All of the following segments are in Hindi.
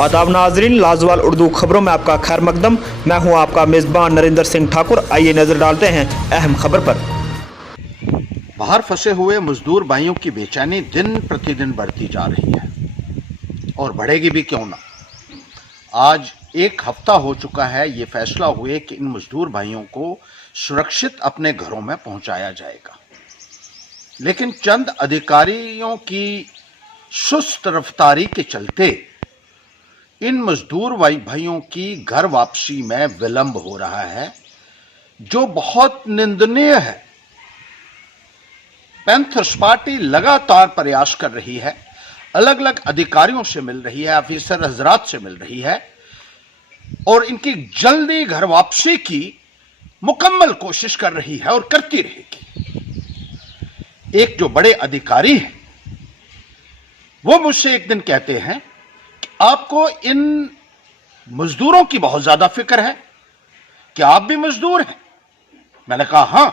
आदाब नाजरीन, लाजवाल उर्दू खबरों में आपका खैर मकदम। मैं हूं आपका मेज़बान नरेंद्र सिंह ठाकुर। आइए नजर डालते हैं अहम खबर पर। बाहर फंसे हुए मजदूर भाइयों की बेचैनी दिन प्रतिदिन बढ़ती जा रही है और बढ़ेगी भी क्यों ना। आज एक हफ्ता हो चुका है ये फैसला हुए कि इन मजदूर भाइयों को सुरक्षित अपने घरों में पहुंचाया जाएगा, लेकिन चंद अधिकारियों की सुस्त रफ्तारी के चलते इन मजदूर भाइयों की घर वापसी में विलंब हो रहा है, जो बहुत निंदनीय है। पैंथर्स पार्टी लगातार प्रयास कर रही है, अलग अलग अधिकारियों से मिल रही है, ऑफिसर हजरात से मिल रही है और इनकी जल्दी घर वापसी की मुकम्मल कोशिश कर रही है और करती रहेगी। एक जो बड़े अधिकारी हैं वो मुझसे एक दिन कहते हैं कि आपको इन मजदूरों की बहुत ज्यादा फिक्र है, क्या आप भी मजदूर हैं? मैंने कहा हां,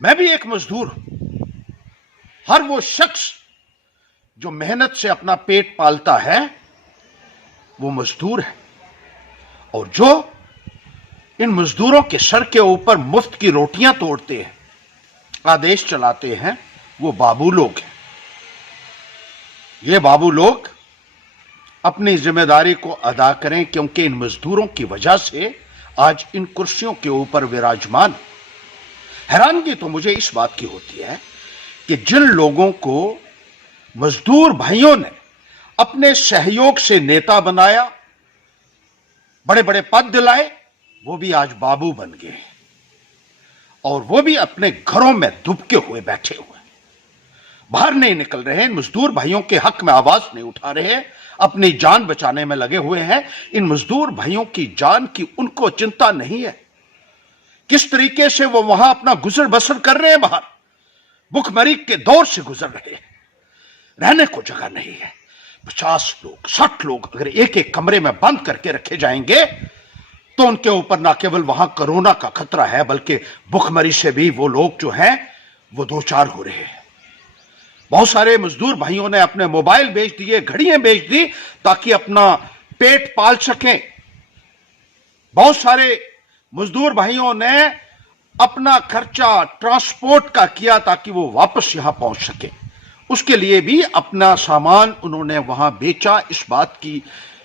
मैं भी एक मजदूर हूं। हर वो शख्स जो मेहनत से अपना पेट पालता है वो मजदूर है, और जो इन मजदूरों के सर के ऊपर मुफ्त की रोटियां तोड़ते हैं, आदेश चलाते हैं, वो बाबू लोग हैं। ये बाबू लोग अपनी जिम्मेदारी को अदा करें, क्योंकि इन मजदूरों की वजह से आज इन कुर्सियों के ऊपर विराजमान। हैरानगी तो मुझे इस बात की होती है कि जिन लोगों को मजदूर भाइयों ने अपने सहयोग से नेता बनाया, बड़े बड़े पद दिलाए, वो भी आज बाबू बन गए और वो भी अपने घरों में दुबके हुए बैठे हुए, बाहर नहीं निकल रहे, मजदूर भाइयों के हक में आवाज नहीं उठा रहे, अपनी जान बचाने में लगे हुए हैं। इन मजदूर भाइयों की जान की उनको चिंता नहीं है। किस तरीके से वो वहां अपना गुजर बसर कर रहे हैं, बाहर भुखमरी के दौर से गुजर रहे हैं, रहने को जगह नहीं है। 50 लोग 60 लोग अगर एक एक कमरे में बंद करके रखे जाएंगे तो उनके ऊपर ना केवल वहां कोरोना का खतरा है, बल्कि भुखमरी से भी वो लोग जो हैं वो दो चार हो रहे हैं। बहुत सारे मजदूर भाइयों ने अपने मोबाइल बेच दिए, घड़ियां बेच दी ताकि अपना पेट पाल सकें। बहुत सारे मजदूर भाइयों ने अपना खर्चा ट्रांसपोर्ट का किया ताकि वो वापस यहां पहुंच सके, उसके लिए भी अपना सामान उन्होंने वहां बेचा। इस बात की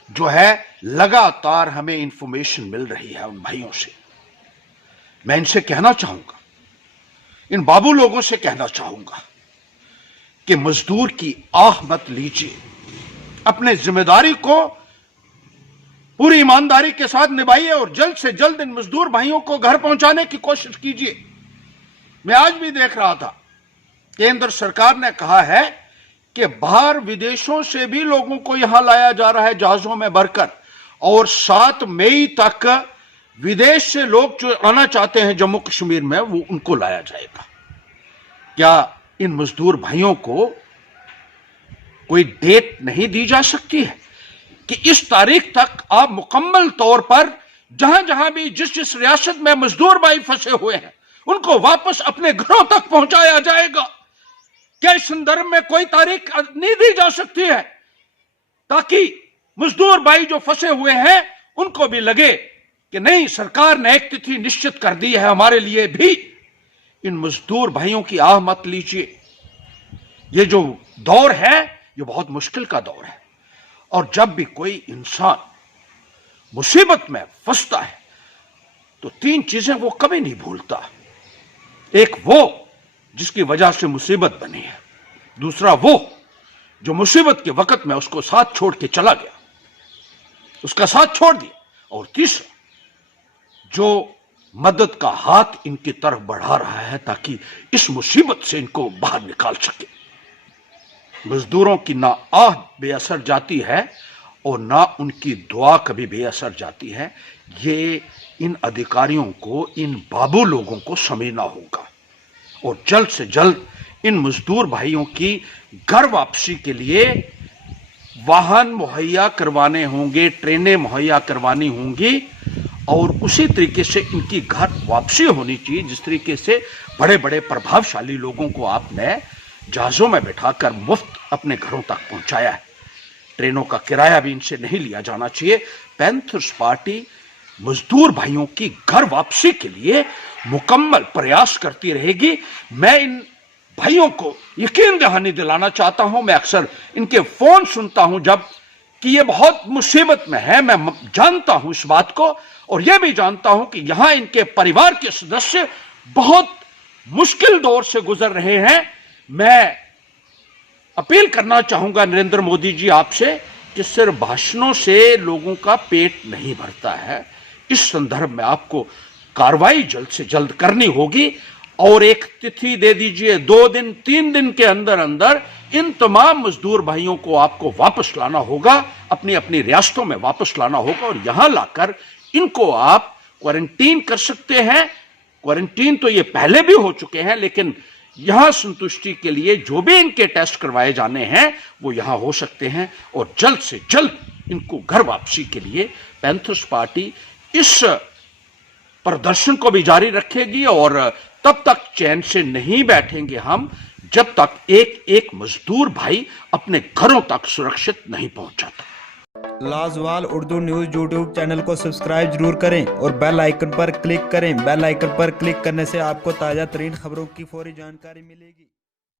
जो है लगातार हमें इंफॉर्मेशन मिल रही है उन भाइयों से। मैं इनसे कहना चाहूंगा, इन बाबू लोगों से कहना चाहूंगा कि मजदूर की आह मत लीजिए, अपने जिम्मेदारी को पूरी ईमानदारी के साथ निभाइए और जल्द से जल्द इन मजदूर भाइयों को घर पहुंचाने की कोशिश कीजिए। मैं आज भी देख रहा था, केंद्र सरकार ने कहा है कि बाहर विदेशों से भी लोगों को यहां लाया जा रहा है जहाजों में भरकर, और 7 मई तक विदेश से लोग जो आना चाहते हैं जम्मू कश्मीर में वो उनको लाया जाएगा। क्या इन मजदूर भाइयों को कोई डेट नहीं दी जा सकती है कि इस तारीख तक आप मुकम्मल तौर पर जहां जहां भी जिस जिस रियासत में मजदूर भाई फंसे हुए हैं उनको वापस अपने घरों तक पहुंचाया जाएगा? क्या इस संदर्भ में कोई तारीख नहीं दी जा सकती है ताकि मजदूर भाई जो फंसे हुए हैं उनको भी लगे कि नहीं, सरकार ने एक तिथि निश्चित कर दी है हमारे लिए भी। इन मजदूर भाइयों की आह मत लीजिए। ये जो दौर है ये बहुत मुश्किल का दौर है, और जब भी कोई इंसान मुसीबत में फंसता है तो 3 चीजें वो कभी नहीं भूलता। एक वो जिसकी वजह से मुसीबत बनी है, दूसरा वो जो मुसीबत के वक्त में उसको साथ छोड़ के चला गया, उसका साथ छोड़ दिया, और तीसरा जो मदद का हाथ इनकी तरफ बढ़ा रहा है ताकि इस मुसीबत से इनको बाहर निकाल सके। मजदूरों की ना आह बेअसर जाती है और ना उनकी दुआ कभी बेअसर जाती है। ये इन अधिकारियों को, इन बाबू लोगों को समझना होगा और जल्द से जल्द इन मजदूर भाइयों की घर वापसी के लिए वाहन मुहैया करवाने होंगे, ट्रेनें मुहैया करवानी होंगी, और उसी तरीके से इनकी घर वापसी होनी चाहिए जिस तरीके से बड़े बड़े प्रभावशाली लोगों को आपने जहाजों में बैठाकर मुफ्त अपने घरों तक पहुंचाया है। ट्रेनों का किराया भी इनसे नहीं लिया जाना चाहिए। पैंथर्स पार्टी मजदूर भाइयों की घर वापसी के लिए मुकम्मल प्रयास करती रहेगी। मैं इन भाइयों को यकीन दहानी दिलाना चाहता हूं, मैं अक्सर इनके फोन सुनता हूं जब कि ये बहुत मुसीबत में है, मैं जानता हूं इस बात को, और यह भी जानता हूं कि यहां इनके परिवार के सदस्य बहुत मुश्किल दौर से गुजर रहे हैं। मैं अपील करना चाहूंगा नरेंद्र मोदी जी आपसे कि सिर्फ भाषणों से लोगों का पेट नहीं भरता है। इस संदर्भ में आपको कार्रवाई जल्द से जल्द करनी होगी और एक तिथि दे दीजिए, 2 दिन 3 दिन के अंदर अंदर इन तमाम मजदूर भाइयों को आपको वापस लाना होगा, अपनी अपनी रियासतों में वापस लाना होगा और यहां लाकर इनको आप क्वारंटीन कर सकते हैं। क्वारंटीन तो ये पहले भी हो चुके हैं, लेकिन यहां संतुष्टि के लिए जो भी इनके टेस्ट करवाए जाने हैं वो यहां हो सकते हैं और जल्द से जल्द इनको घर वापसी के लिए पैंथर्स पार्टी इस प्रदर्शन को भी जारी रखेगी और तब तक चैन से नहीं बैठेंगे हम जब तक एक एक मजदूर भाई अपने घरों तक सुरक्षित नहीं पहुंच जाता। लाजवाल उर्दू न्यूज़ यूट्यूब चैनल को सब्सक्राइब जरूर करें और बेल आइकन पर क्लिक करें। बेल आइकन पर क्लिक करने से आपको ताज़ा तरीन खबरों की फौरी जानकारी मिलेगी।